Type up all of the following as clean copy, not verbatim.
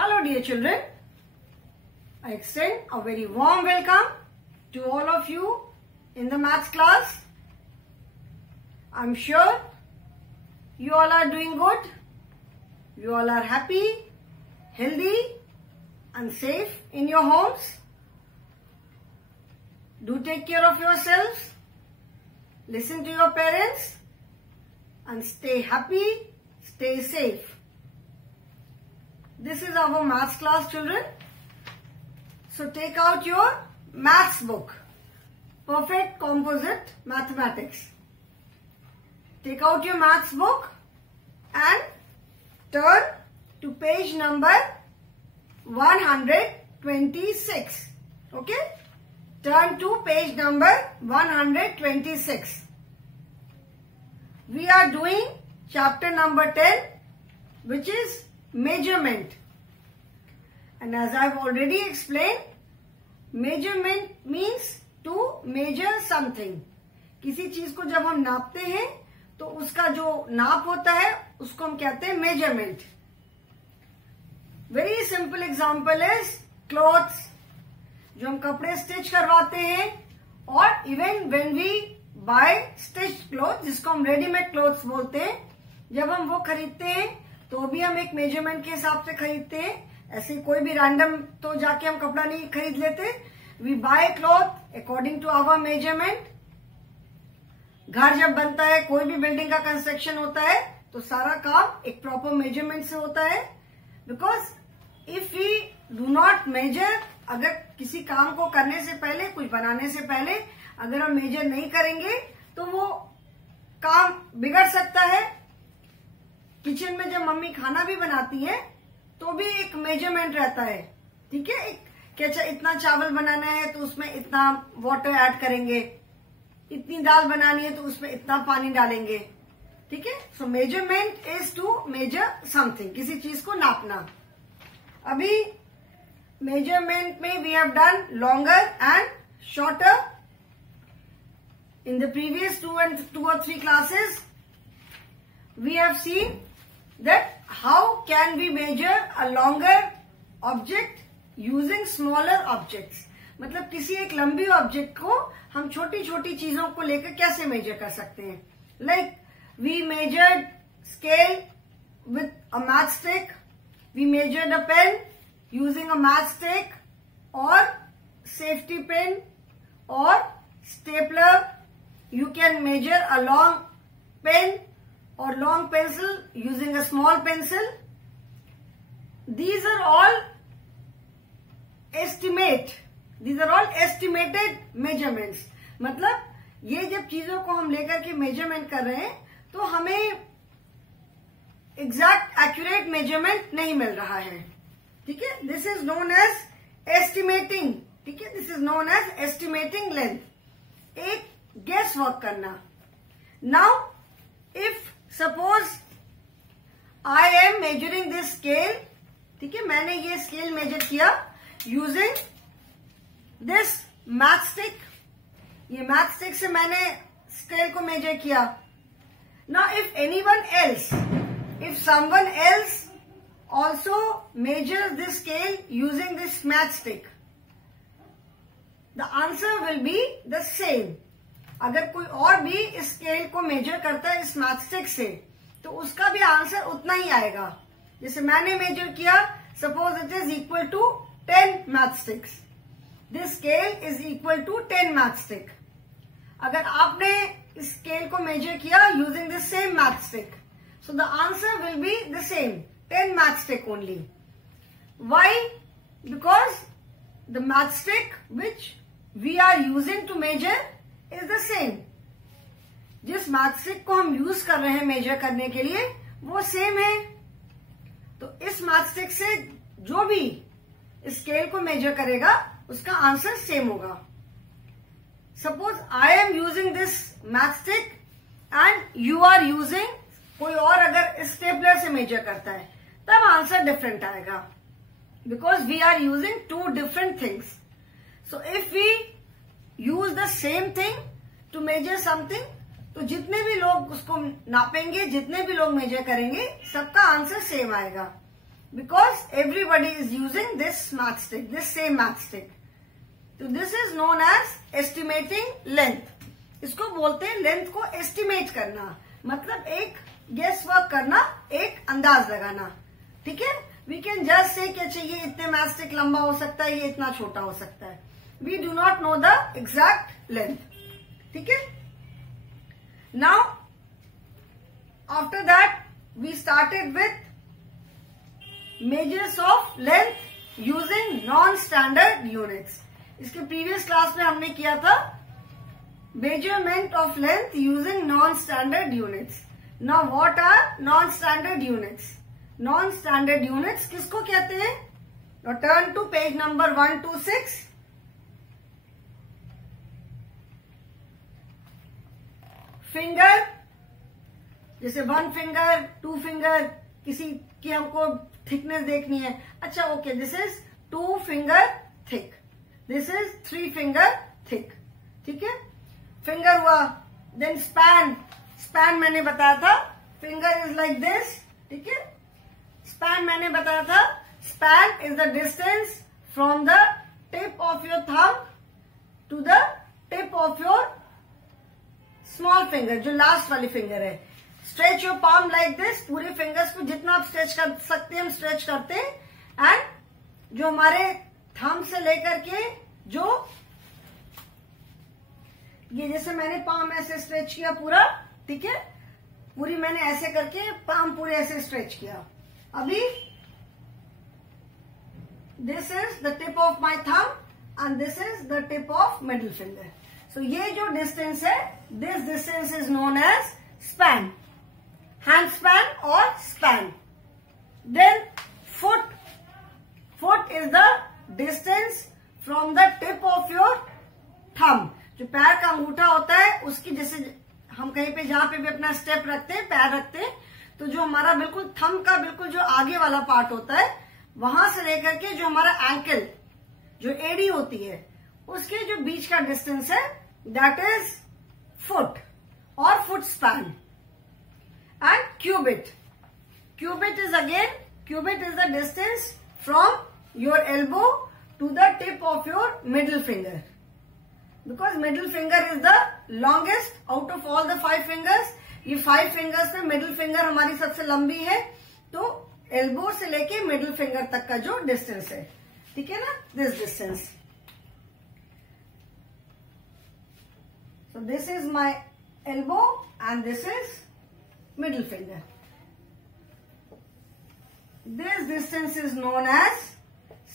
Hello dear children, I extend a very warm welcome to all of you in the maths class. I'm sure you all are doing good, you all are happy, healthy and safe in your homes. Do take care of yourselves, listen to your parents and stay happy, stay safe. This is our maths class, children. So take out your maths book, Perfect Composite Mathematics. Take out your maths book and turn to page number 126. Okay? Turn to page number 126. We are doing chapter number 10, which is measurement. And as I've already explained, measurement means to measure something. किसी चीज को जब हम नापते हैं तो उसका जो नाप होता है उसको हम कहते हैं measurement. Very simple example is clothes. जो हम कपड़े स्टिच करवाते हैं और even when we buy stitched cloth, जिसको हम रेडीमेड क्लॉथ्स बोलते हैं, जब हम वो खरीदते हैं तो भी हम एक मेजरमेंट के हिसाब से खरीदते हैं. ऐसे कोई भी रैंडम तो जाके हम कपड़ा नहीं खरीद लेते. We buy cloth according to our measurement. घर जब बनता है, कोई भी बिल्डिंग का कंस्ट्रक्शन होता है तो सारा काम एक प्रॉपर मेजरमेंट से होता है. Because if we do not measure, अगर किसी काम को करने से पहले, कुछ बनाने से पहले अगर हम मेजर नहीं करेंगे तो वो काम बिगड़ सकता है. किचन में जब मम्मी खाना भी बनाती है तो भी एक मेजरमेंट रहता है. ठीक है, एक कैसा इतना चावल बनाना है तो उसमें इतना वाटर ऐड करेंगे, इतनी दाल बनानी है तो उसमें इतना पानी डालेंगे. ठीक है. So measurement is to measure something, किसी चीज को नापना. अभी मेजरमेंट में we have done longer and shorter. In the previous 2 or 3 classes we have seen that how can we measure a longer object using smaller objects. मतलब किसी एक लंबी ऑब्जेक्ट को हम छोटी छोटी चीजों को लेकर कैसे मेजर कर सकते हैं. Like we measured scale with a math stick, we measured a pen using a math stick और सेफ्टी पिन और stapler. You can measure a long pen or long pencil using a small pencil. These are all estimate. These are all estimated measurements. मतलब ये जब चीजों को हम लेकर के मेजरमेंट कर रहे हैं तो हमें एग्जैक्ट एक्यूरेट मेजरमेंट नहीं मिल रहा है. ठीक है. This is known as estimating. ठीक है. This is known as estimating length. एक गेस वर्क करना. Now if suppose I am measuring this scale. ठीक है. मैंने ये स्केल मेजर किया यूजिंग दिस मैथ स्टिक. ये मैथ स्टिक से मैंने स्केल को मेजर किया. Now if anyone else, if someone else also measures this scale using this math stick, the answer will be the same. अगर कोई और भी इस स्केल को मेजर करता है इस मैथस्टिक से तो उसका भी आंसर उतना ही आएगा. जैसे मैंने मेजर किया, suppose it is equal to 10 matchsticks. This scale is equal to 10 matchstick. अगर आपने इस स्केल को मेजर किया using the same matchstick, so the answer will be the same, 10 matchstick only. Why? Because the matchstick which we are using to measure is the same. जिस matchstick को हम use कर रहे हैं मेजर करने के लिए वो सेम है. तो इस मैथस्टिक से जो भी स्केल को मेजर करेगा उसका आंसर सेम होगा. Suppose I am using this matchstick and you are using, कोई और अगर स्टेपलर से मेजर करता है तब आंसर डिफरेंट आएगा. Because we are using 2 different things. So if we use the same thing to measure something, तो जितने भी लोग उसको नापेंगे, जितने भी लोग मेजर करेंगे, सबका आंसर सेम आएगा. because everybody is using this matchstick, this same matchstick. So this is known as estimating length. इसको बोलते हैं लेंथ को एस्टिमेट करना, मतलब एक गेस वर्क करना, एक अंदाज लगाना. ठीक है, वी कैन जस्ट से कि अच्छा ये इतने मैचस्टिक लंबा हो सकता है, ये इतना छोटा हो सकता है. We do not know the exact length. ठीक है. Now after that we started with measures of length using non standard units. इसके प्रीवियस क्लास में हमने किया था measurement of length using non standard units. Now what are non standard units? Non standard units किसको कहते हैं? Turn to page number 126. Finger, जैसे 1 finger, 2 finger, किसी की हमको थिकनेस देखनी है. अच्छा okay, this is 2 finger thick, this is 3 finger thick. ठीक है, फिंगर हुआ. देन स्पैन, स्पैन मैंने बताया था फिंगर इज लाइक दिस. ठीक है, स्पैन मैंने बताया था span is the distance from the tip of your thumb to the tip of your small finger, जो लास्ट वाली फिंगर है. Stretch your palm like this. पूरे फिंगर्स को जितना आप स्ट्रेच कर सकते हैं हम स्ट्रेच करते हैं. एंड जो हमारे थंब से लेकर के जो ये जैसे मैंने पाम ऐसे स्ट्रेच किया पूरा. ठीक है, पूरी मैंने ऐसे करके पाम पूरे ऐसे स्ट्रेच किया. अभी this is the tip of my thumb and this is the tip of middle finger. So ये जो डिस्टेंस है, this distance is known as span, hand span or span. Then foot, foot is the distance from the tip of your thumb. जो पैर का अंगूठा होता है उसकी, जैसे हम कहीं पे जहां पे भी अपना स्टेप रखते हैं, पैर रखते हैं, तो जो हमारा बिल्कुल थंब का बिल्कुल जो आगे वाला पार्ट होता है, वहां से लेकर के जो हमारा एंकल, जो एड़ी होती है, उसके जो बीच का डिस्टेंस है, दैट इज फुट और foot span. And cubit, cubit is again, cubit is the distance from your elbow to the tip of your middle finger. Because middle finger is the longest out of all the 5 fingers. ये 5 fingers में middle finger हमारी सबसे लंबी है, तो elbow से लेके middle finger तक का जो डिस्टेंस है, ठीक है ना, this distance. So this is my elbow and this is middle finger. This distance is known as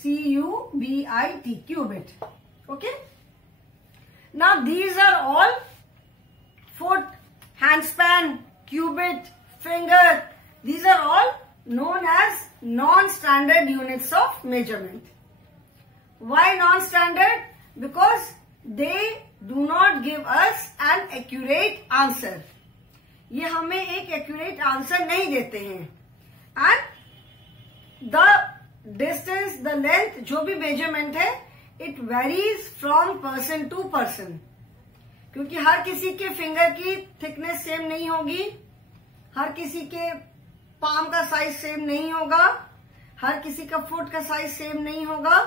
CUBIT, cubit. Okay. Now these are all foot, handspan, cubit, finger. These are all known as non-standard units of measurement. Why non-standard? Because they do not give us an accurate answer. ये हमें एक accurate answer नहीं देते हैं. And the distance, the length, जो भी measurement है, it varies from person to person. क्योंकि हर किसी के फिंगर की थिकनेस सेम नहीं होगी, हर किसी के पाम का साइज सेम नहीं होगा, हर किसी का फुट का साइज सेम नहीं होगा.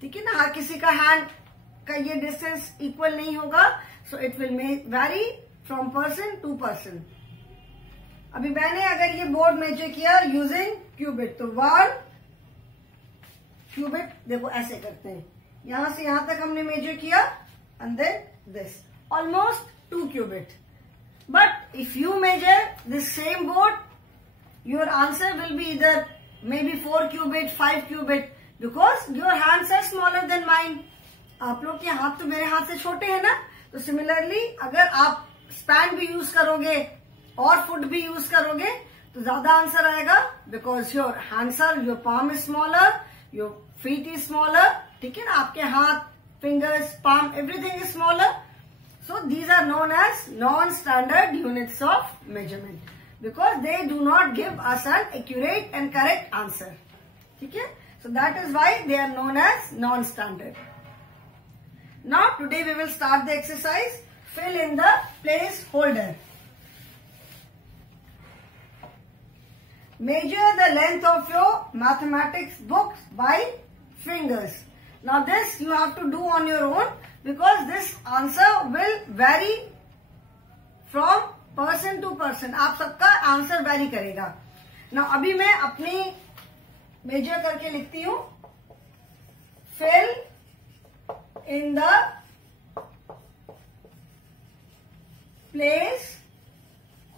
ठीक है ना, हर किसी का हैंड का ये डिस्टेंस इक्वल नहीं होगा. So it will vary from person to person. अभी मैंने अगर ये बोर्ड मेजर किया यूजिंग क्यूबिट, तो 1 क्यूबिट, देखो ऐसे करते हैं, यहां से यहां तक हमने मेजर किया, and then this almost 2 cubit. But if you measure this same board, your answer will be either maybe 4 cubit, 5 cubit, because your hands are smaller than mine. आप लोग के हाथ तो मेरे हाथ से छोटे हैं ना. तो सिमिलरली अगर आप स्पैन भी यूज करोगे और फुट भी यूज करोगे तो ज्यादा आंसर आएगा, because your hands are, your palm is smaller, your feet is smaller. ठीक है ना, आपके हाथ, fingers, palm, everything is smaller. So these are known as non standard units of measurement, because they do not give us an accurate and correct answer. ठीक है, so that is why they are known as non standard. Now today we will start the exercise fill in the place holder. measure the length of your mathematics books by fingers. Now this you have to do on your own because this answer will vary from person to person. आप सबका answer very करेगा. Now अभी मैं अपनी major करके लिखती हूँ. Fill in the place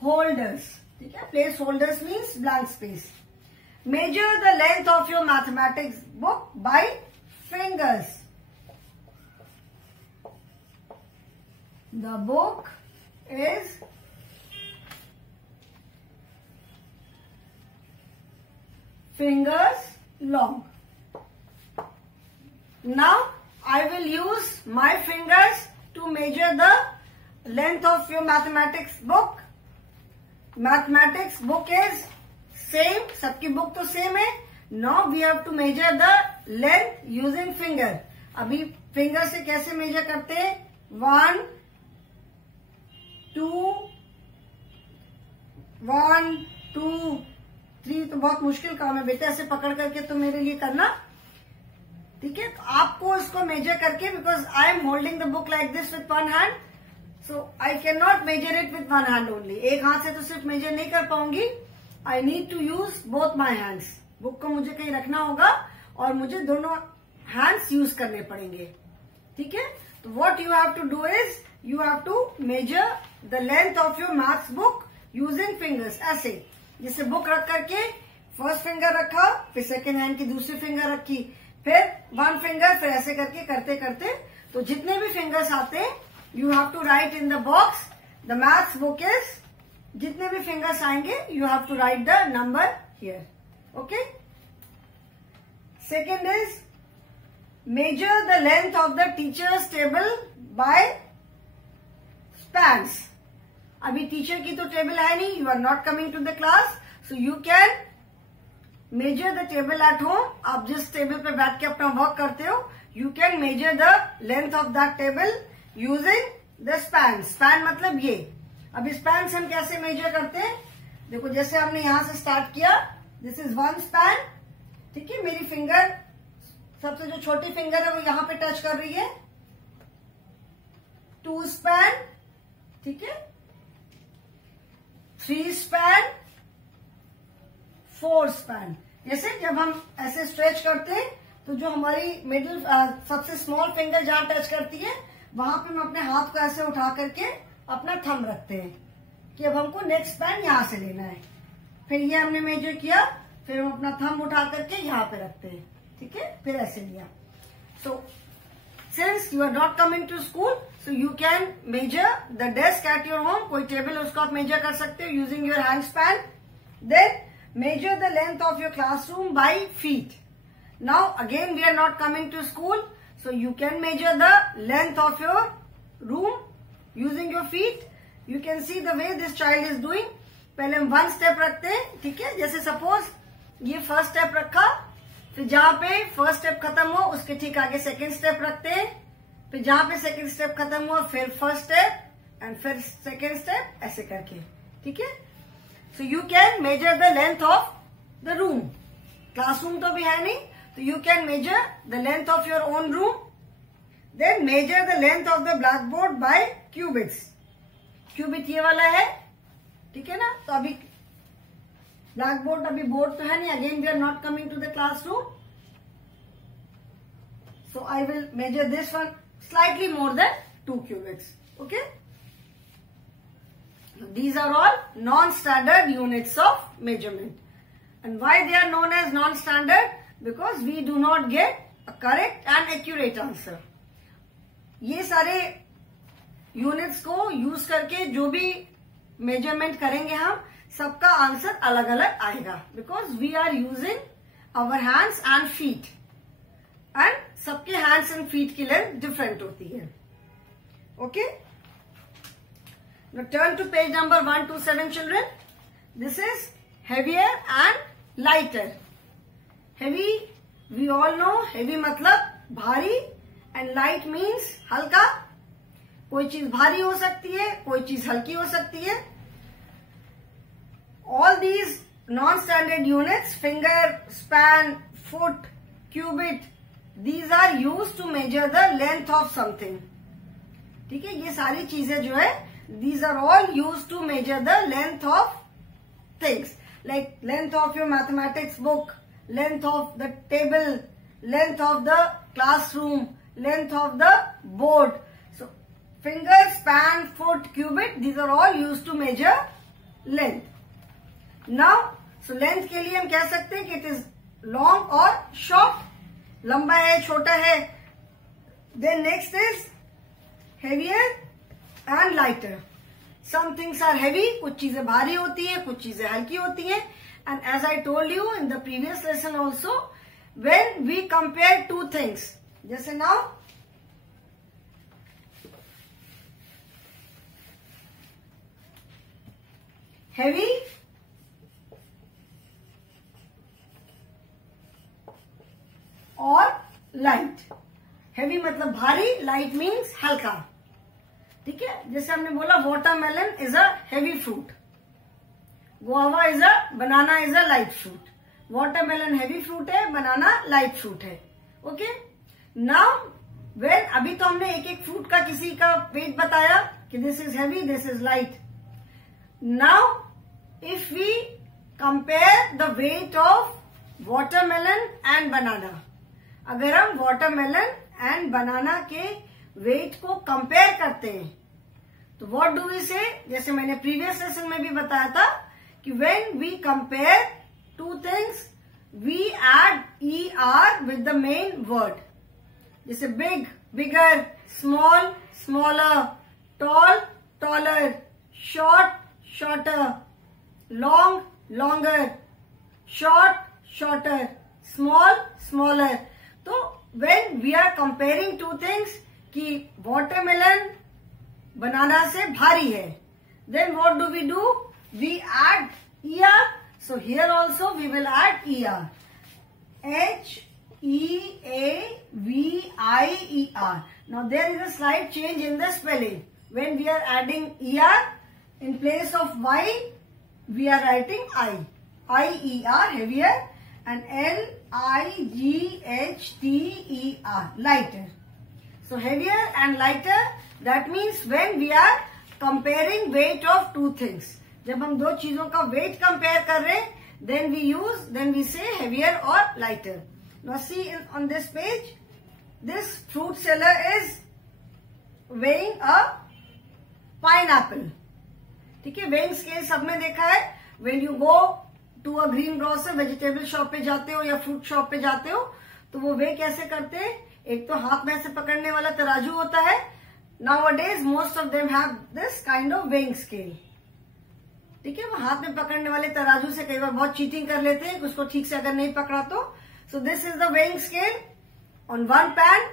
holders. ठीक है, place holders means blank space. Major the length of your mathematics book by fingers. The book is fingers long. Now I will use my fingers to measure the length of your mathematics book. Mathematics book is same, सबकी book तो same है. Now we have to measure the length using finger. अभी finger से कैसे major करते हैं? 1, 2, 1, 2, 3. तो बहुत मुश्किल काम है बेटा, ऐसे पकड़ करके तो मेरे लिए करना. ठीक है, तो आपको इसको मेजर करके, because I am holding the book like this with one hand, so I can not measure it with one hand only. एक हाथ से तो सिर्फ मेजर नहीं कर पाऊंगी. I need to use both my hands. Book को मुझे कहीं रखना होगा और मुझे दोनों हैंड्स यूज करने पड़ेंगे. ठीक है, तो what you have to do is you have to measure the length of your maths book using fingers. ऐसे जैसे बुक रख करके फर्स्ट फिंगर रखा, फिर सेकेंड हैंड की दूसरी फिंगर रखी, फिर वन फिंगर, फिर ऐसे करके करते करते तो जितने भी फिंगर्स आते हैं you have to write in the box the maths book is. जितने भी फिंगर्स आएंगे you have to write the number here. Okay. Second is measure the length of the teacher's table by spans. अभी teacher की तो table है नहीं, you are not coming to the class, so you can measure the table at home. आप जिस table पे बैठ के अपना वर्क करते हो, you can measure the length of that table using the span. Span मतलब ये. अब स्पैन से हम कैसे मेजर करते हैं? देखो, जैसे हमने यहां से स्टार्ट किया, दिस इज वन स्पैन. ठीक है, मेरी फिंगर सबसे जो छोटी फिंगर है वो यहां पे टच कर रही है. 2 स्पैन. ठीक है, 3 स्पैन, 4 स्पैन. जैसे जब हम ऐसे स्ट्रेच करते हैं तो जो हमारी मिडिल सबसे स्मॉल फिंगर जहां टच करती है वहां पे हम अपने हाथ को ऐसे उठा करके अपना थंब रखते हैं कि अब हमको नेक्स्ट स्पैन यहां से लेना है. फिर ये हमने मेजर किया, फिर हम अपना थंब उठा करके यहां पे रखते हैं. ठीक है, फिर ऐसे लिया. So since you are not coming to school, so you can measure the desk at your home. कोई टेबल उसको आप मेजर कर सकते हो using your hand span. Then measure the length of your classroom by feet. Now again we are not coming to school, so you can measure the length of your room using your feet. You can see the way this child is doing. पहले हम 1 step रखते हैं. ठीक है, जैसे suppose ये first step रखा, फिर जहां पे फर्स्ट स्टेप खत्म हो उसके ठीक आगे सेकेंड स्टेप रखते हैं, फिर जहां पे सेकेंड स्टेप खत्म हुआ फिर फर्स्ट स्टेप एंड फिर सेकेंड स्टेप, ऐसे करके. ठीक है, so you can measure the length of the room. Classroom तो भी है नहीं, तो you can measure the length of your own room. Then measure the length of the blackboard by cubits. Cubit ये वाला है. ठीक है ना, तो अभी blackboard, अभी board तो है नहीं. Again we are not coming to the classroom, so I will measure this one slightly more than 2 cubits. Okay. These are all non-standard units of measurement. And why they are known as non-standard? Because we do not get a correct and accurate answer. ये सारे units को use करके जो भी measurement करेंगे हम, सबका answer अलग अलग आएगा. Because we are using our hands and feet, and सबके हैंड्स एंड फीट की लेंथ डिफरेंट होती है. Okay. Now turn to page number 127, children. This is heavier and lighter. Heavy, we all know, heavy मतलब भारी, and light means हल्का. कोई चीज भारी हो सकती है, कोई चीज हल्की हो सकती है. All these non-standard units, finger, span, foot, cubit, these are used to measure the length of something. ठीक है, ये सारी चीजें जो है, these are all used to measure the length of things, like length of your mathematics book, length of the table, length of the classroom, length of the board. So finger, span, foot, cubit, these are all used to measure length. Now, so length के लिए हम कह सकते हैं कि it is long or short, लंबा है, छोटा है. Then next is heavier and lighter. Some things are heavy, कुछ चीजें भारी होती है, कुछ चीजें हल्की होती हैं. And as I told you in the previous lesson also, when we compare two things, जैसे now heavy और लाइट. हेवी मतलब भारी, लाइट मीन्स हल्का. ठीक है, जैसे हमने बोला watermelon is a heavy fruit, guava is a, banana is a light fruit. Watermelon heavy fruit है, बनाना लाइट फ्रूट है. ओके, नाउ वेन अभी तो हमने एक एक फ्रूट का किसी का वेट बताया कि this is heavy, this is light. Now if we compare the weight of watermelon and banana, अगर हम वाटरमेलन एंड बनाना के वेट को कंपेयर करते हैं तो व्हाट डू वी से, जैसे मैंने प्रीवियस लेसन में भी बताया था कि when we compare two things we add E R with the main word. जैसे big, bigger, small, smaller, tall, taller, short, shorter, long, longer, short, shorter, small, smaller. तो when we are comparing two things कि watermelon banana से भारी है, then what do we do? We add ER. So here also we will add ER. H-E-A-V-I-E-R. Now there is a slight change in the spelling. When we are adding ER, in place of Y, we are writing I. I-E-R, heavier. And L-I-G-H-T-E-R, lighter. So heavier and lighter, that means when we are comparing weight of two things. जब हम दो चीजों का weight compare कर रहे हैं, then we say heavier or lighter. Now see on this page, this fruit seller is weighing a pineapple. ठीक है, weighing scale सब में देखा है. When you go to a green grocer, vegetable shop पे जाते हो या फ्रूट शॉप पे जाते हो तो वो वे कैसे करते हैं, एक तो हाथ में ऐसे पकड़ने वाला तराजू होता है. Nowadays most of them have this kind of weighing scale. ठीक है, वो हाथ में पकड़ने वाले तराजू से कई बार बहुत चीटिंग कर लेते हैं, उसको ठीक से अगर नहीं पकड़ा तो. सो this is the weighing scale. On one pan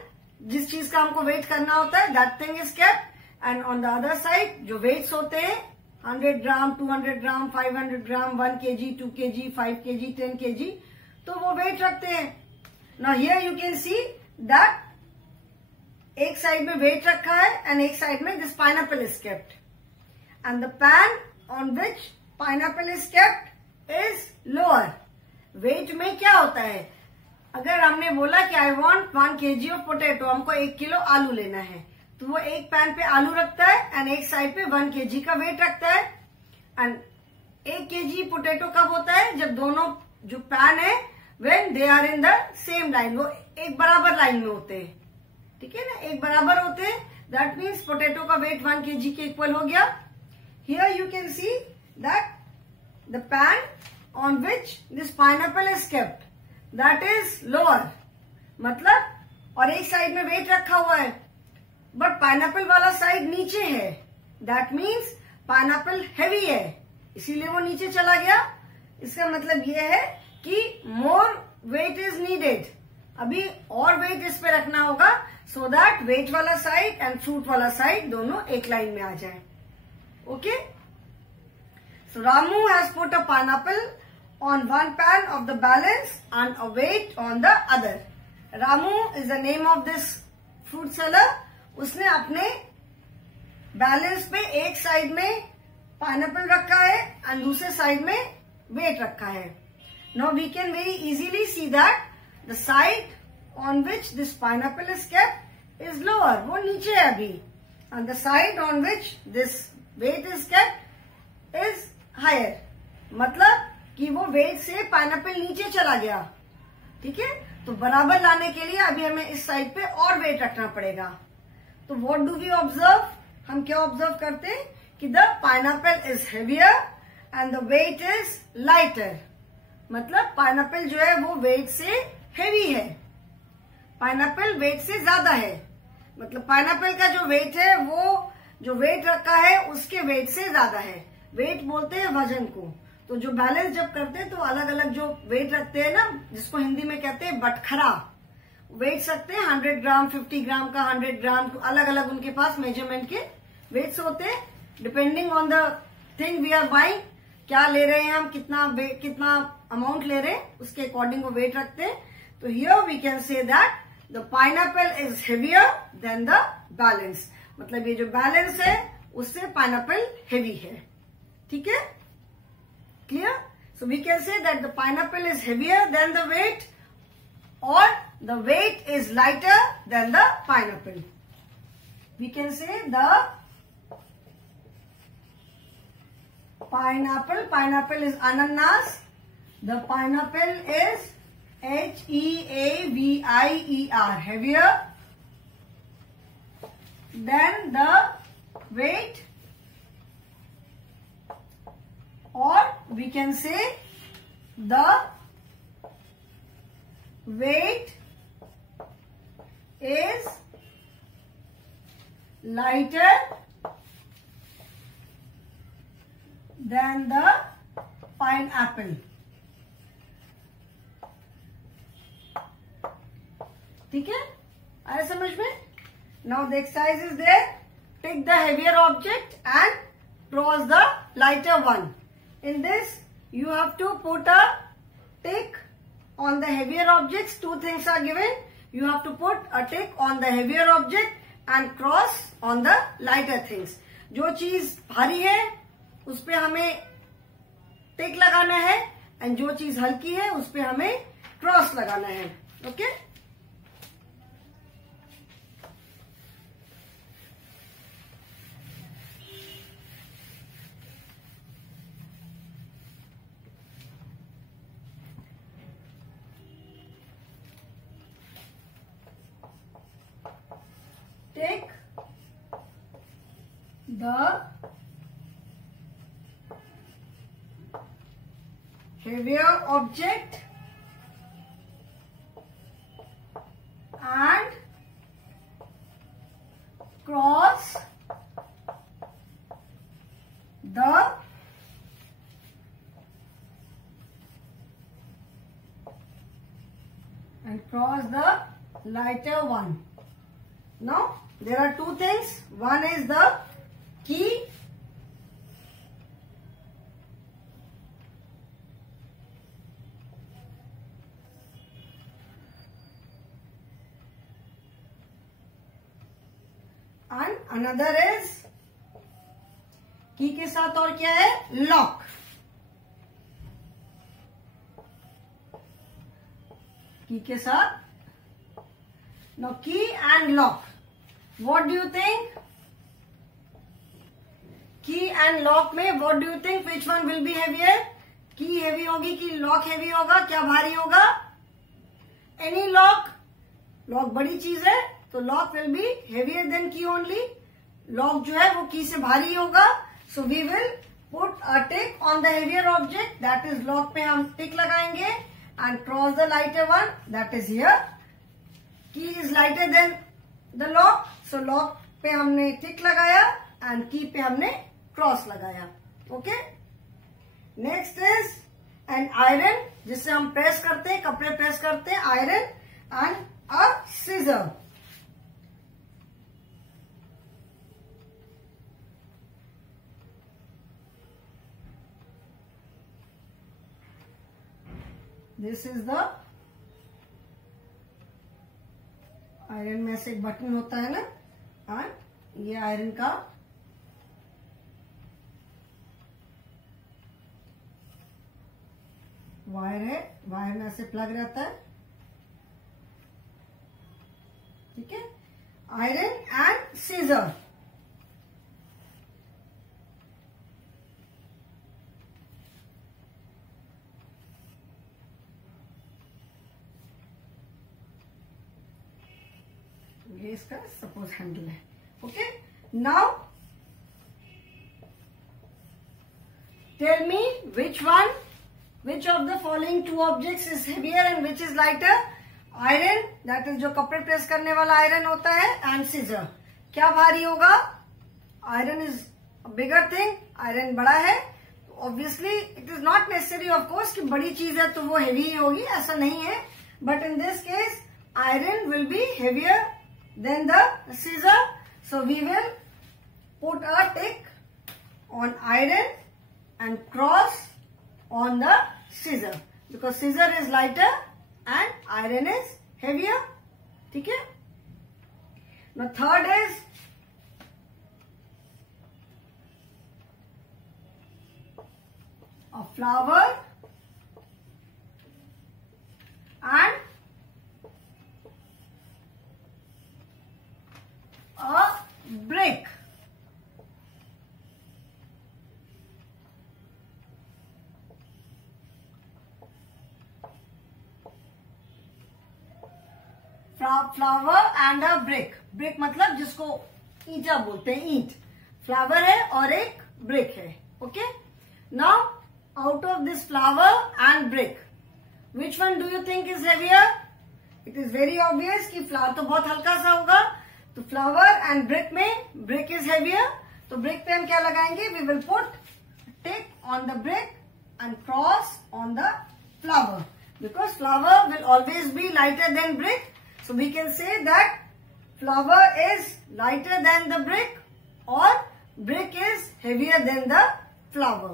जिस चीज का हमको वेट करना होता है, that thing is kept. And on the other side जो वेट्स होते हैं 100 ग्राम, 200 ग्राम, 500 ग्राम, 1 kg, 2 kg, 5 kg, 10 kg, तो वो वेट रखते हैं. Now here you can see that एक साइड में वेट रखा है एंड एक साइड में this pineapple is kept. And the pan on which pineapple is kept is lower. Weight में क्या होता है, अगर हमने बोला कि I want 1 kg of potato, हमको 1 किलो आलू लेना है, तो वो एक पैन पे आलू रखता है एंड एक साइड पे 1 kg का वेट रखता है. एंड 1 kg पोटेटो कब होता है, जब दोनों जो पैन है when they are in the same line, वो एक बराबर लाइन में होते हैं. ठीक है ना, एक बराबर होते हैं. दैट मीन्स पोटेटो का वेट 1 kg के इक्वल हो गया. Here you can see that the pan on which this pineapple is kept that is lower, मतलब और एक साइड में वेट रखा हुआ है बट पाइनएप्पल वाला साइड नीचे है. दैट मीन्स पाइनएप्पल हैवी है, इसीलिए वो नीचे चला गया. इसका मतलब ये है कि मोर वेट इज नीडेड, अभी और वेट इस पे रखना होगा सो दैट वेट वाला साइड एंड फ्रूट वाला साइड दोनों एक लाइन में आ जाए. Okay, so Ramu has put a pineapple on one pan of the balance and a weight on the other. Ramu is the name of this fruit seller. उसने अपने balance पे एक साइड में पाइनएप्पल रखा है एंड दूसरे साइड में वेट रखा है. Now we can very easily see that the side on which this pineapple is kept is lower, वो नीचे है अभी, and the side on which this weight is kept is higher. मतलब कि वो वेट से पाइनएप्पल नीचे चला गया. ठीक है, तो बराबर लाने के लिए अभी हमें इस साइड पे और वेट रखना पड़ेगा. तो व्हाट डू वी ऑब्जर्व, हम क्या ऑब्जर्व करते हैं कि the pineapple is heavier and the weight is lighter. मतलब पाइनएप्पल जो है वो वेट से हेवी है, पाइनएप्पल वेट से ज्यादा है. मतलब पाइनएप्पल का जो वेट है वो जो वेट रखा है उसके वेट से ज्यादा है. वेट बोलते हैं वजन को. तो जो बैलेंस जब करते हैं तो अलग अलग जो वेट रखते हैं ना, जिसको हिंदी में कहते हैं बटखरा, वेट्स रखते हैं 100 ग्राम, 50 ग्राम का, 100 ग्राम, तो अलग अलग उनके पास मेजरमेंट के वेट्स होते हैं. Depending on the thing we are buying, क्या ले रहे हैं हम, कितना अमाउंट ले रहे हैं, उसके अकॉर्डिंग वो वेट रखते हैं. तो here we can say that the pineapple is heavier than the balance. मतलब ये जो बैलेंस है उससे पाइनएप्पल हेवी है. ठीक है, clear? So we can say that the pineapple is heavier than the weight, or the weight is lighter than the pineapple. We can say the pineapple is ananas. The pineapple is heavier, heavier than the weight, or we can say the weight is lighter than the pineapple. ठीक है, आया समझ में? Now the exercise is there. Take the heavier object and cross the lighter one. In this, you have to put a tick on the heavier objects. Two things are given. You have to put a tick on the heavier object and cross on the lighter things. जो चीज भारी है उस पे हमें टिक लगाना है, and जो चीज हल्की है उस पे हमें क्रॉस लगाना है. Okay, take the heavier object and cross the lighter one. Now there are two things. One is the key, and another is की के साथ और क्या है, लॉक. की के साथ. Now key and lock. What do you think? Key and lock में what do you think which one will be heavier? की हेवी होगी कि लॉक हेवी होगा? क्या भारी होगा? Any lock. लॉक बड़ी चीज है तो lock will be heavier than key only. Lock जो है वो की से भारी होगा. So we will put a tick on the heavier object, that is lock पे हम tick लगाएंगे and cross the lighter one, that is here. Key is lighter than the lock, so lock पे हमने tick लगाया and key पे हमने cross लगाया. Okay. Next is an iron, जिससे हम प्रेस करते हैं, कपड़े प्रेस करते हैं, iron and a scissor. This is the iron में से एक बटन होता है ना, और ये आयरन का वायर है, वायर में ऐसे प्लग रहता है, ठीक है। आयरन एंड सीजर, ये इसका सपोज हैंडल है, okay. Now tell me which of the following two objects is heavier and which is lighter? Iron, that is जो कपड़े प्रेस करने वाला आयरन होता है, एंड सीजर। क्या भारी होगा? Iron is bigger thing, iron बड़ा है, obviously it is not necessary of course कि बड़ी चीज है तो वो हेवी ही होगी, ऐसा नहीं है। But in this case iron will be heavier than the scissor, so we will put a tick on iron and cross on the scissor because scissor is lighter and iron is heavier, ठीक है। Now third is a flower and a brick. Flower and a brick, brick मतलब जिसको ईंटा बोलते हैं, ईंट। Flower है और एक ब्रिक है, okay. Now out of this flower and brick which one do you think is heavier? It is very obvious कि फ्लावर तो बहुत हल्का सा होगा, तो फ्लावर एंड ब्रिक में ब्रिक इज हेवियर। तो ब्रिक पे हम क्या लगाएंगे? We will put tick on the brick and cross on the flower because flower will always be lighter than brick. So we can say that flower is lighter than the brick or brick is heavier than the flower.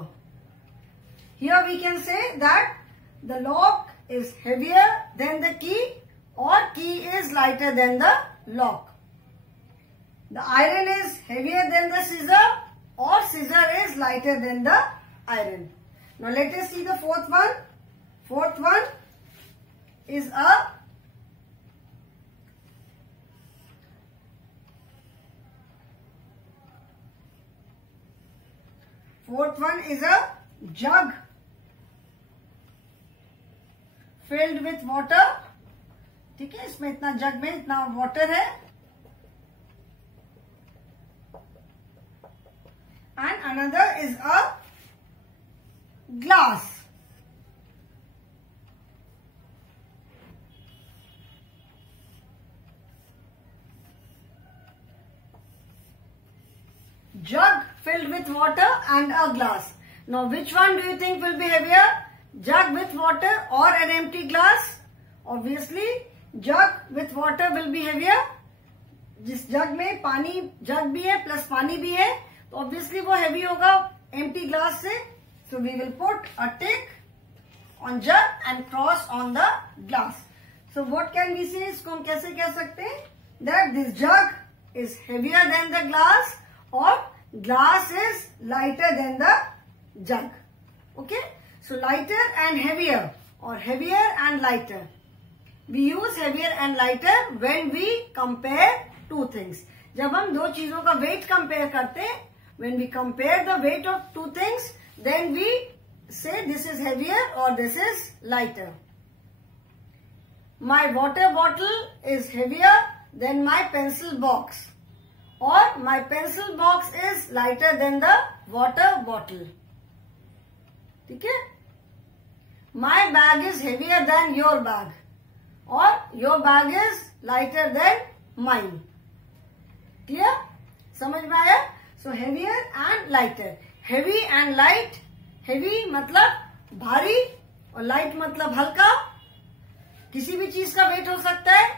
Here we can say that the lock is heavier than the key or key is lighter than the lock. The iron is heavier than the scissor or scissor is lighter than the iron. Now let us see the fourth one. Fourth one is a jug filled with water, ठीक है। इसमें इतना जग में इतना water है, and another is a glass. Jug filled with water and a glass. Now which one do you think will be heavier? Jug with water or an empty glass? Obviously jug with water will be heavier. जिस जग में पानी, जग भी है plus पानी भी है, तो obviously वो हैवी होगा एम्प्टी ग्लास से. So we will put a tick on jug and cross on the glass. So what can we say, इसको हम कैसे कह सकते हैं, that this jug is heavier than the glass और glass is lighter than the jug. Okay, so lighter and heavier और heavier and lighter. We use heavier and lighter when we compare two things. जब हम दो चीजों का weight compare करते हैं, when we compare the weight of two things, then we say this is heavier or this is lighter. My water bottle is heavier than my pencil box, or my pencil box is lighter than the water bottle. ठीक है? My bag is heavier than your bag. और your bag is lighter than mine. Clear? समझ में आया? So heavier and lighter. Heavy and light. Heavy मतलब भारी और light मतलब हल्का. किसी भी चीज का weight हो सकता है.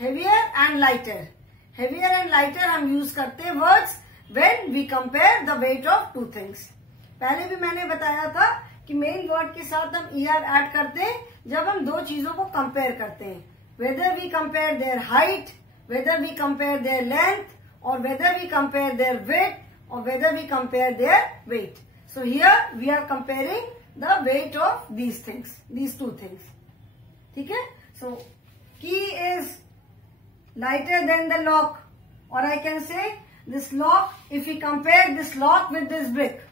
Heavier and lighter. Heavier and lighter हम use करते हैं words when we compare the weight of two things. पहले भी मैंने बताया था कि मेन वर्ड के साथ हम ER ऐड करते हैं जब हम दो चीजों को कंपेयर करते हैं. Whether we compare their height, whether we compare their length, और whether we compare their weight, और whether we compare their weight. So here we are comparing the weight of these things, these two things. Okay? So key is lighter than the lock, or I can say this lock, if we compare this lock with this brick,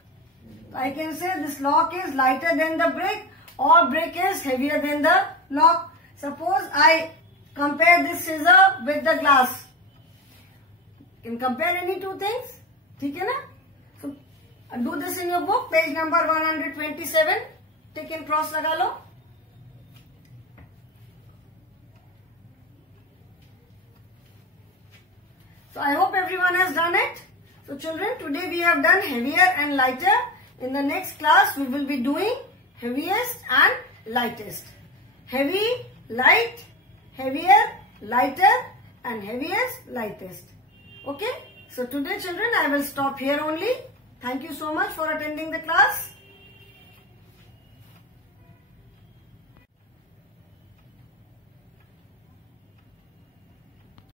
I can say this lock is lighter than the brick, or brick is heavier than the lock. Suppose I compare this scissor with the glass. You can compare any two things. ठीक है ना? So do this in your book, page number 127. Tick and cross लगा लो. So I hope everyone has done it. So children, today we have done heavier and lighter. In the next class, we will be doing heaviest and lightest. Heavy, light, heavier, lighter, and heaviest, lightest. Okay? So today children, I will stop here only. Thank you so much for attending the class.